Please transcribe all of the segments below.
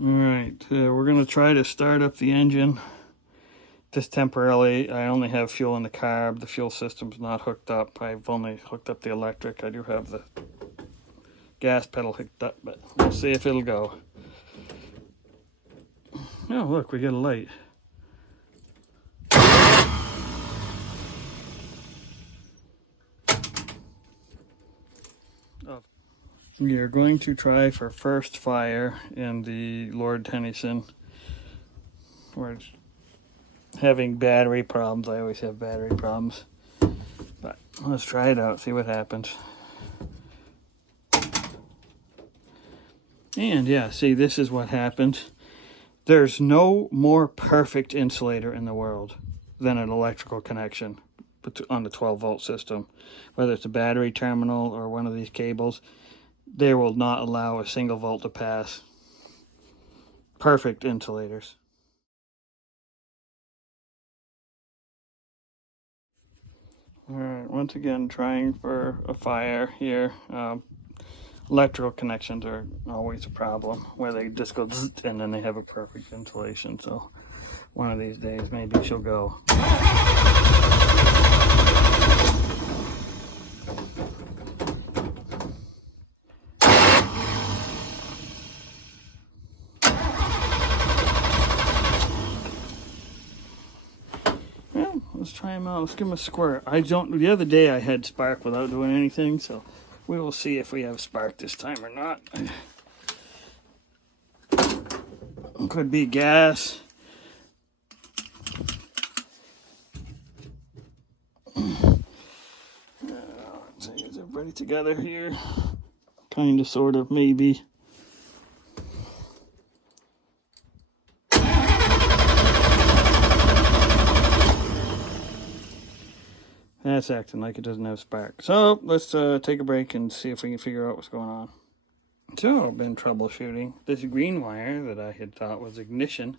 Alright, we're going to try to start up the engine just temporarily. I only have fuel in the carb. The fuel system's not hooked up. I've only hooked up the electric. I do have the gas pedal hooked up, but we'll see if it'll go. Oh, look, we get a light. Oh. We are going to try for first fire in the Lord Tennyson. We're having battery problems. I always have battery problems. But let's try it out, see what happens. And yeah, see, this is what happens. There's no more perfect insulator in the world than an electrical connection on the 12-volt system. Whether it's a battery terminal or one of these cables, they will not allow a single volt to pass. Perfect insulators. Alright, once again trying for a fire here. Electrical connections are always a problem, where they just go zzz, and then they have a perfect insulation. So one of these days maybe she'll go. Let's try them out. Let's give them a squirt. The other day I had spark without doing anything, so we will see if we have spark this time or not. Could be gas. Let's see, is everybody together here? Kind of, sort of, maybe. That's acting like it doesn't have spark. So let's take a break and see if we can figure out what's going on. So I've been troubleshooting this green wire that I had thought was ignition.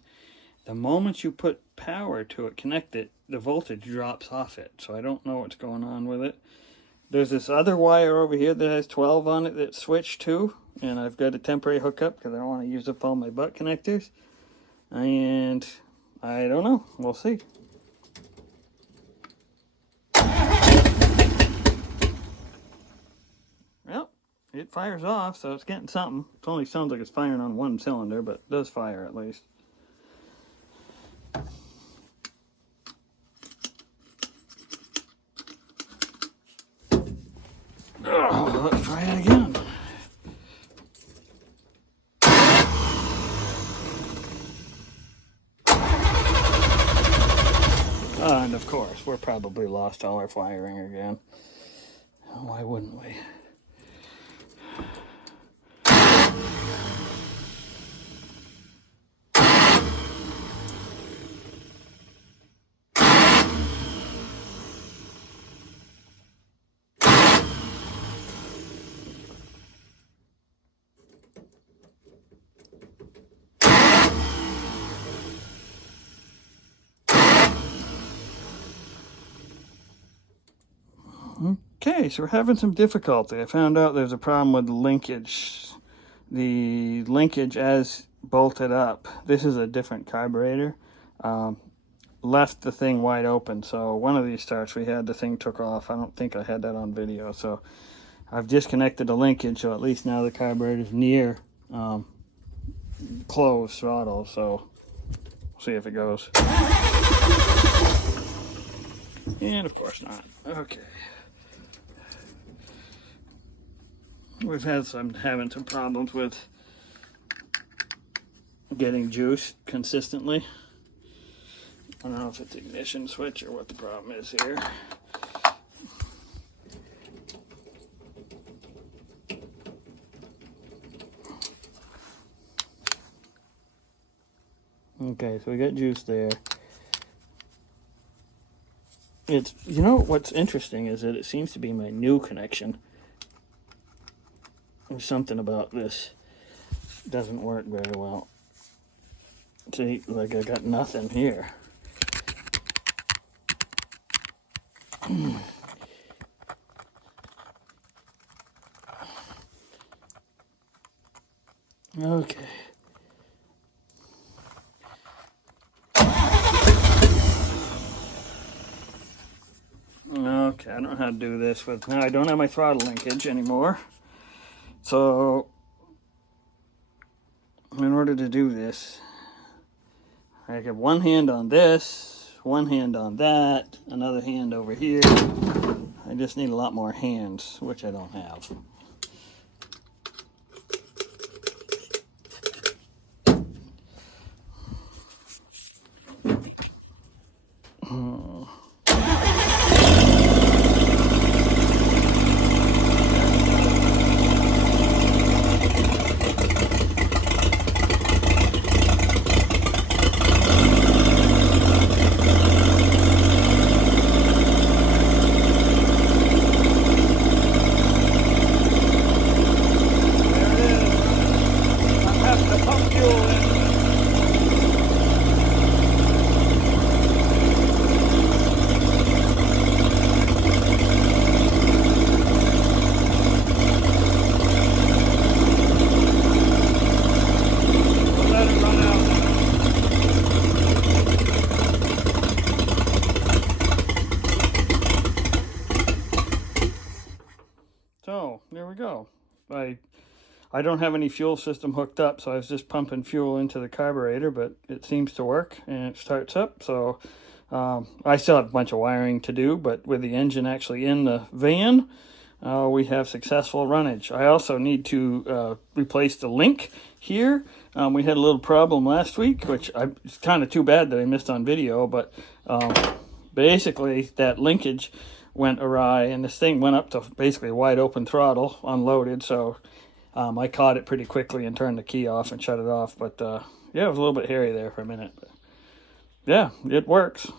The moment you put power to it, connect it, the voltage drops off it. So I don't know what's going on with it. There's this other wire over here that has 12 on it that's switched to. And I've got a temporary hookup because I don't want to use up all my butt connectors. And I don't know. We'll see. It fires off, so it's getting something. It only sounds like it's firing on one cylinder, but it does fire at least. Oh, let's try it again. And of course, we're probably lost all our firing again. Why wouldn't we? Okay, so we're having some difficulty. I found out there's a problem with the linkage. The linkage as bolted up. This is a different carburetor. Left the thing wide open, so one of these starts we had, the thing took off. I don't think I had that on video, so I've disconnected the linkage, so at least now the carburetor's near closed throttle, so we'll see if it goes. And of course not. Okay. We've had having some problems with getting juice consistently. I don't know if it's ignition switch or what the problem is here. Okay, so we got juice there. It's, you know, what's interesting is that it seems to be my new connection. There's something about this doesn't work very well. See, like I got nothing here. Okay. Okay, I don't know how to do this with, now I don't have my throttle linkage anymore. So, in order to do this, I have one hand on this, one hand on that, another hand over here. I just need a lot more hands, which I don't have. So, there we go. I don't have any fuel system hooked up, so I was just pumping fuel into the carburetor, but it seems to work and it starts up. So I still have a bunch of wiring to do, but with the engine actually in the van, we have successful runnage. I also need to replace the link here. We had a little problem last week, which it's kind of too bad that I missed on video, but basically that linkage went awry and this thing went up to basically wide open throttle, unloaded. So I caught it pretty quickly and turned the key off and shut it off. But yeah, it was a little bit hairy there for a minute. But yeah, it works.